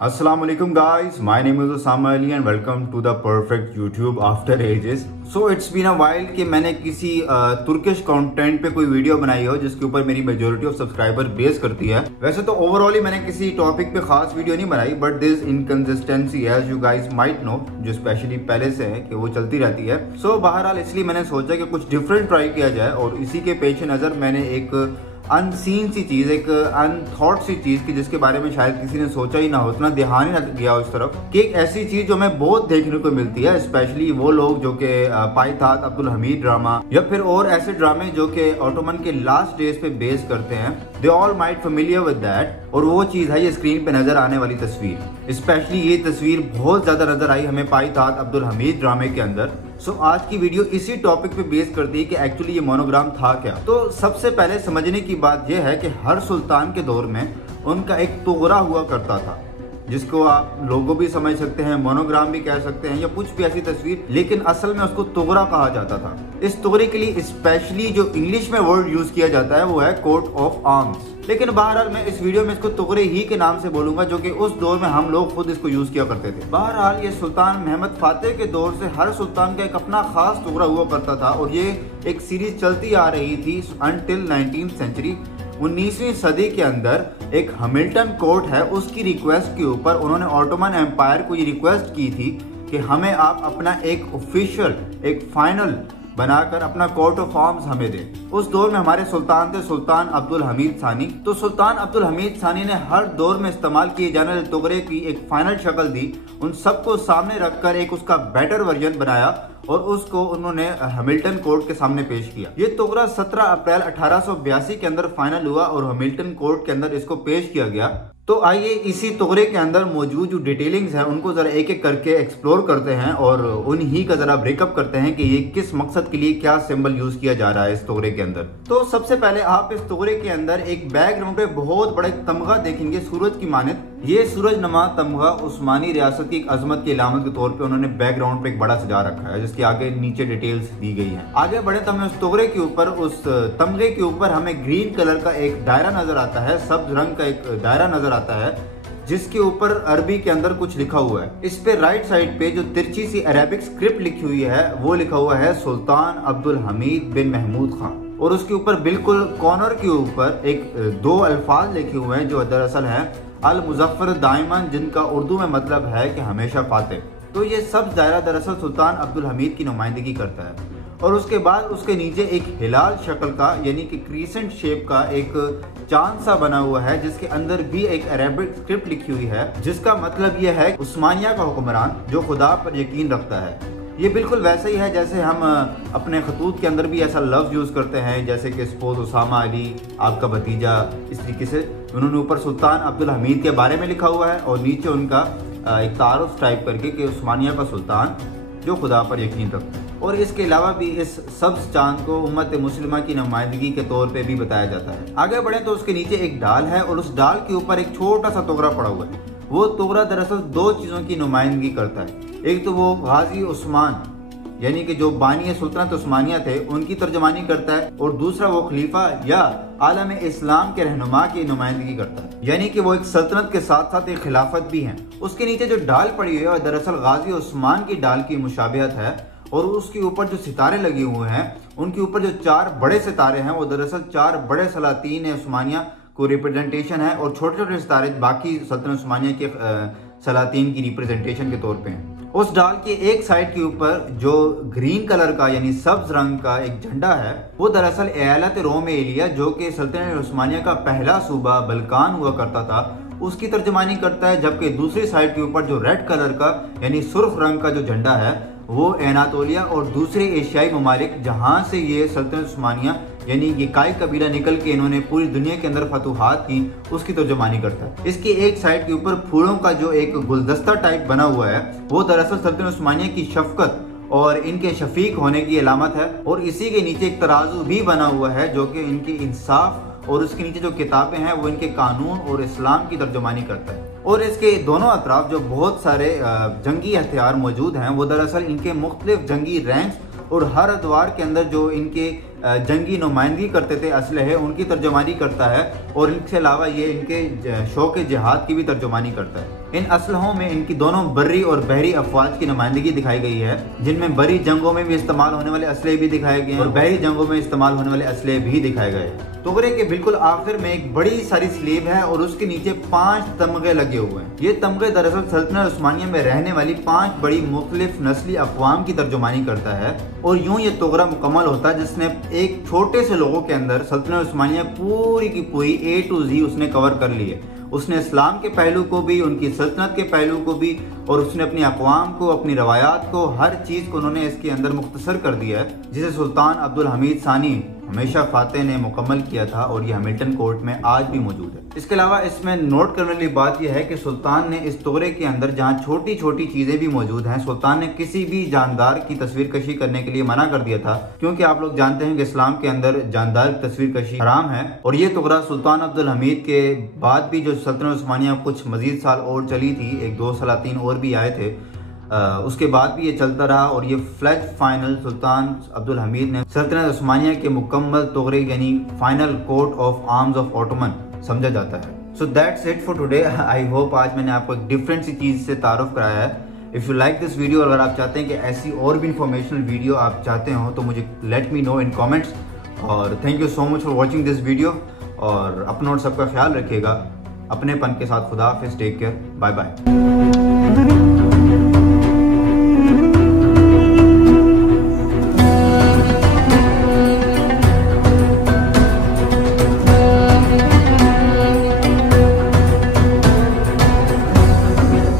Assalamu alaikum guys, my name is Osama Ali and welcome to the perfect YouTube after ages. So it's been a while कि मैंने किसी Turkish content पे कोई video बनाई हो जिसके ऊपर मेरी मेजोरिटी ऑफ सब्सक्राइबर बेस करती है। वैसे तो ओवरऑल ही मैंने किसी टॉपिक पे खास वीडियो नहीं बनाई, but this inconsistency as you guys might know, जो स्पेशली पहले से है कि वो चलती रहती है। सो बहरहाल इसलिए मैंने सोचा कि कुछ डिफरेंट ट्राई किया जाए और इसी के पेश नज़र मैंने एक अनसीन सी चीज, एक अनथॉट सी चीज की जिसके बारे में शायद किसी ने सोचा ही ना हो, इतना ध्यान ही ना गया उस तरफ, कि एक ऐसी चीज जो हमें बहुत देखने को मिलती है, स्पेशली वो लोग जो कि पाइथात अब्दुल हमीद ड्रामा या फिर और ऐसे ड्रामे जो कि ऑटोमन के लास्ट डेज पे बेस करते हैं, they all might familiar with that. और वो चीज है ये स्क्रीन पे नजर आने वाली तस्वीर। स्पेशली ये तस्वीर बहुत ज्यादा नजर आई हमें पाइथात अब्दुल हमीद ड्रामे के अंदर। सो आज की वीडियो इसी टॉपिक पे बेस करती है कि एक्चुअली ये मोनोग्राम था क्या। तो सबसे पहले समझने की बात यह है कि हर सुल्तान के दौर में उनका एक तोगरा हुआ करता था, जिसको आप लोगो भी समझ सकते हैं, मोनोग्राम भी कह सकते हैं या कुछ भी ऐसी तस्वीर, लेकिन असल में उसको तोगरा कहा जाता था। इस तोगरे के लिए स्पेशली जो इंग्लिश में वर्ड यूज किया जाता है वो है कोट ऑफ आर्म्स। लेकिन बहरहाल मैं इस वीडियो में इसको तोगरे ही के नाम से बोलूंगा, जो कि उस दौर में हम लोग खुद इसको यूज किया करते थे। बहरहाल ये सुल्तान महमद फातेह के दौर से हर सुल्तान का एक अपना खास तोगरा हुआ करता था और ये एक सीरीज चलती आ रही थी अनटिल 19th सेंचुरी। 19वीं सदी के अंदर एक हैमिल्टन कोर्ट है, उसकी रिक्वेस्ट के ऊपर उन्होंने ऑटोमन एम्पायर को ये रिक्वेस्ट की थी कि हमें आप अपना एक ऑफिशियल, एक फाइनल बनाकर अपना कोर्ट ऑफ आर्म्स हमें दें। उस दौर में हमारे सुल्तान थे सुल्तान अब्दुल हमीद सानी। तो सुल्तान अब्दुल हमीद सानी ने हर दौर में इस्तेमाल किए जाने वाले तोगरे की एक फाइनल शक्ल दी, उन सबको सामने रखकर एक उसका बेटर वर्जन बनाया और उसको उन्होंने हैमिल्टन कोर्ट के सामने पेश किया। ये तोगरा 17 अप्रैल 1882 के अंदर फाइनल हुआ और हैमिल्टन कोर्ट के अंदर इसको पेश किया गया। तो आइए इसी तोगरे के अंदर मौजूद जो डिटेलिंग्स हैं उनको जरा एक एक करके एक्सप्लोर करते हैं और उन्हीं का जरा ब्रेकअप करते हैं कि ये किस मकसद के लिए क्या सिंबल यूज किया जा रहा है इस तोगरे के अंदर। तो सबसे पहले आप इस तोगरे के अंदर एक बैकग्राउंड पे बहुत बड़ा तमगा देखेंगे सूरज की मानद। ये सूरज नमा तमगा उस्मानी रियासत की एक अजमत की अलामत के तौर पे उन्होंने बैकग्राउंड पे एक बड़ा सजा रखा है, जिसके आगे नीचे डिटेल्स दी गई हैं। आगे बढ़े तो हमें उस तोगरे के ऊपर, उस तमगे के ऊपर हमें ग्रीन कलर का एक दायरा नजर आता है, सब्ज रंग का एक दायरा नजर आता है, जिसके ऊपर अरबी के अंदर कुछ लिखा हुआ है। इस पे राइट साइड पे जो तिरछी सी अरेबिक स्क्रिप्ट लिखी हुई है वो लिखा हुआ है सुल्तान अब्दुल हमीद बिन महमूद खान, और उसके ऊपर बिल्कुल कॉर्नर के ऊपर एक दो अल्फाज लिखे हुए हैं जो दरअसल है अल मुजफ्फर दाइमन, जिनका उर्दू में मतलब है कि हमेशा फातेह। तो ये सब दायरा दरअसल सुल्तान अब्दुल हमीद की नुमाइंदगी करता है। और उसके बाद उसके नीचे एक हिलाल शक्ल का यानी कि क्रीसेंट शेप का एक चांद सा बना हुआ है, जिसके अंदर भी एक अरेबिक स्क्रिप्ट लिखी हुई है, जिसका मतलब यह है उस्मानिया का हुक्मरान जो खुदा पर यकीन रखता है। ये बिल्कुल वैसे ही है जैसे हम अपने खतूत के अंदर भी ऐसा लफ्ज यूज करते हैं, जैसे कि सपोज उसामा अली आपका भतीजा, इस तरीके से उन्होंने ऊपर सुल्तान अब्दुल हमीद के बारे में लिखा हुआ है और नीचे उनका एक तारुफ टाइप करके कि उस्मानिया का सुल्तान जो खुदा पर यकीन रखता है। और इसके अलावा भी इस सब्ज चांद को उम्मत मुस्लिमा की नुमाइंदगी के तौर पे भी बताया जाता है। आगे बढ़े तो उसके नीचे एक डाल है और उस डाल के ऊपर एक छोटा सा तोगरा पड़ा हुआ है। वो तोगरा दरअसल दो चीजों की नुमाइंदगी करता है। एक तो वो गाजी उस्मान यानी कि जो बानी सुल्तानत उस्मानिया थे उनकी तर्जमानी करता है, और दूसरा वो खलीफा या आलम इस्लाम के रहनुमा की नुमाइंदगी करता है, यानी कि वो एक सल्तनत के साथ साथ एक खिलाफत भी हैं। उसके नीचे जो डाल पड़ी हुई है दरअसल गाजी उस्मान की डाल की मुशाबिहत है, और उसके ऊपर जो सितारे लगे हुए हैं उनके ऊपर जो चार बड़े सितारे हैं वो दरअसल चार बड़े सलातीन उस्मानिया को रिप्रेजेंटेशन है, और छोटे छोटे सितारे बाकी सल्तनत उस्मानिया के सलातीन की रिप्रेजेंटेशन के तौर पे हैं। उस डाल के एक साइड के ऊपर जो ग्रीन कलर का यानी सब्ज रंग का एक झंडा है वो दरअसल एलत रोम एलिया जो कि सल्तनत उस्मानिया का पहला सूबा बल्कान हुआ करता था उसकी तर्जमानी करता है, जबकि दूसरी साइड के ऊपर जो रेड कलर का यानी सुर्ख रंग का जो झंडा है वो एनातोलिया और दूसरे एशियाई ममालिक जहाँ से ये सल्तनत उस्मानिया यानी ये काई कबीला निकल के इन्होंने पूरी दुनिया के अंदर फतूहात की उसकी तर्जुमानी करता है। इसके एक साइड के ऊपर फूलों का जो एक गुलदस्ता टाइप बना हुआ है वो दरअसल सल्तनत उस्मानिया की शफकत और इनके शफीक होने की अलामत है, और इसी के नीचे एक तराजू भी बना हुआ है जो कि इनके इंसाफ, और उसके नीचे जो किताबें हैं वो इनके कानून और इस्लाम की तर्जुमानी करता है। और इसके दोनों अतराफ जो बहुत सारे जंगी हथियार मौजूद हैं वो दरअसल इनके मुख्तलिफ जंगी रैंक्स और हर अदवार के अंदर जो इनके जंगी नुमाइंदगी करते थे असलहे, उनकी तर्जुमानी करता है और इनके अलावा ये इनके शौक जिहाद की भी तर्जुमानी करता है। इन असलहों में इनकी दोनों बर्री और बहरी अफवाज की नुमाइंदगी दिखाई गई है, जिनमें बर्री जंगों में भी इस्तेमाल होने वाले असलहे भी दिखाए गए हैं और बहरी जंगों में इस्तेमाल होने वाले असलहे भी दिखाए गए। तुगरे के बिल्कुल आखिर में एक बड़ी सारी स्लीव है और उसके नीचे 5 तमगे लगे हुए हैं। ये तमगे दरअसल सल्तनत उस्मानिया में रहने वाली 5 बड़ी मुख्तलिफ नस्ली अक़वाम की तर्जुमानी करता है और यूं ये तुगरा मुकम्मल होता है जिसने एक छोटे से लोगों के अंदर सल्तनत उस्मानिया पूरी की पूरी A to Z उसने कवर कर ली है। उसने इस्लाम के पहलू को भी, उनकी सल्तनत के पहलू को भी, और उसने अपनी अक़वाम को, अपनी रवायात को, हर चीज़ को उन्होंने इसके अंदर मुख्तसर कर दिया है, जिसे सुल्तान अब्दुल हमीद सानी हमेशा फातेह ने मुकम्मल किया था और ये हैमिल्टन कोर्ट में आज भी मौजूद है। इसके अलावा इसमें नोट करने वाली बात यह है कि सुल्तान ने इस तुगरे के अंदर जहाँ छोटी छोटी चीज़ें भी मौजूद हैं, सुल्तान ने किसी भी जानदार की तस्वीर कशी करने के लिए मना कर दिया था, क्योंकि आप लोग जानते हैं कि इस्लाम के अंदर जानदार की तस्वीर कशी हराम है। और ये तुगरा सुल्तान अब्दुल हमीद के बाद भी जो सल्तनत उस्मानिया कुछ मजीद साल और चली थी, 1-2 सलातीन और भी आए थे, उसके बाद भी ये चलता रहा और ये फ्लैज फाइनल सुल्तान अब्दुल हमीद ने सल्तनत उस्मानिया के मुकम्मल तुगरे यानी final coat of arms of Ottoman समझा जाता है। So that's it for today. I hope आज मैंने आपको एक डिफरेंट सी चीज़ से तारुफ कराया है। If you like this video, अगर आप चाहते हैं कि ऐसी और भी इंफॉर्मेशनल वीडियो आप चाहते हो तो मुझे let me know in comments. और thank you so much for watching this video. और अपना और सबका ख्याल रखिएगा, अपनेपन के साथ। खुदा हाफिज़, टेक केयर, बाय बाय।